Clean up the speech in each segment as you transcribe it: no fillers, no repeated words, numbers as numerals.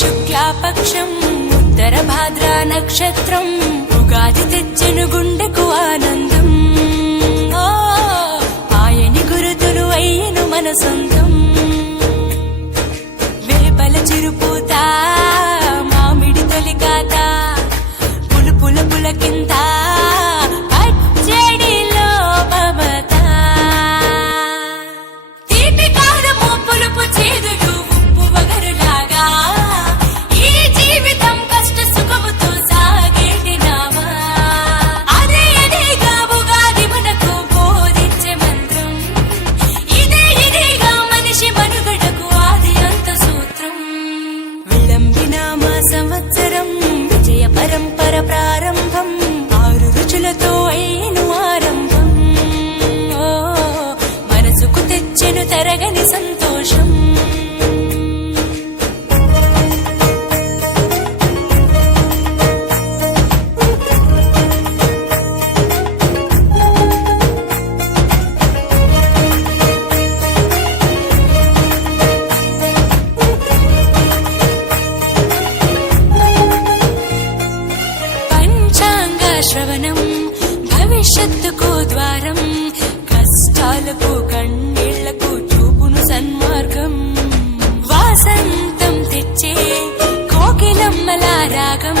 శుక్లాపక్షం ఉత్తర భాద్రా నక్షత్రం ఉగాది తెచ్చెను గుండెకు ఆనందం. ఆయని గురుతులు అయ్యను మన సొంతం. వేపల చిరుపూత మామిడి తొలికాత పులుపుల పులకింత పచ్చడిలో మమత. తీపి కారము పులుపు చేదులు ఉప్పు వగరులాగా ఈ జీవితం కష్ట సుఖముతో సాగేటి నావా. అదే అదేగా ఉగాది మనకు బోధించే మంత్రం. ఇదేగా మనిషి మనుగడకు ఆది అంత సూత్రం. విళంబిన మా సంవత్సరం విజయ పరంపర ప్రారంభం. 6 రుచులతో అయ్యను ఆరంభం. మనసుకు తెచ్చెను తరగని సంతోషం. పంచాంగ శ్రవణం భవిష్యత్తుకు ద్వారం. కష్టాలకు కన్నీళ్లకు చూపును సన్మార్గం. వాసంతం తెచ్చే కోకిలమ్మల రాగం.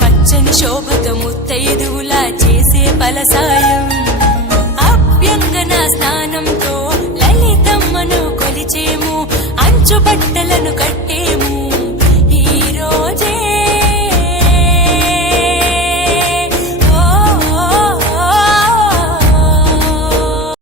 పచ్చని శోభతో ముత్తైదువులా చేసే ఫలసాయం. అభ్యంగన స్నానంతో లలితమ్మను కొలిచేము. అంచు బట్టలను కట్టి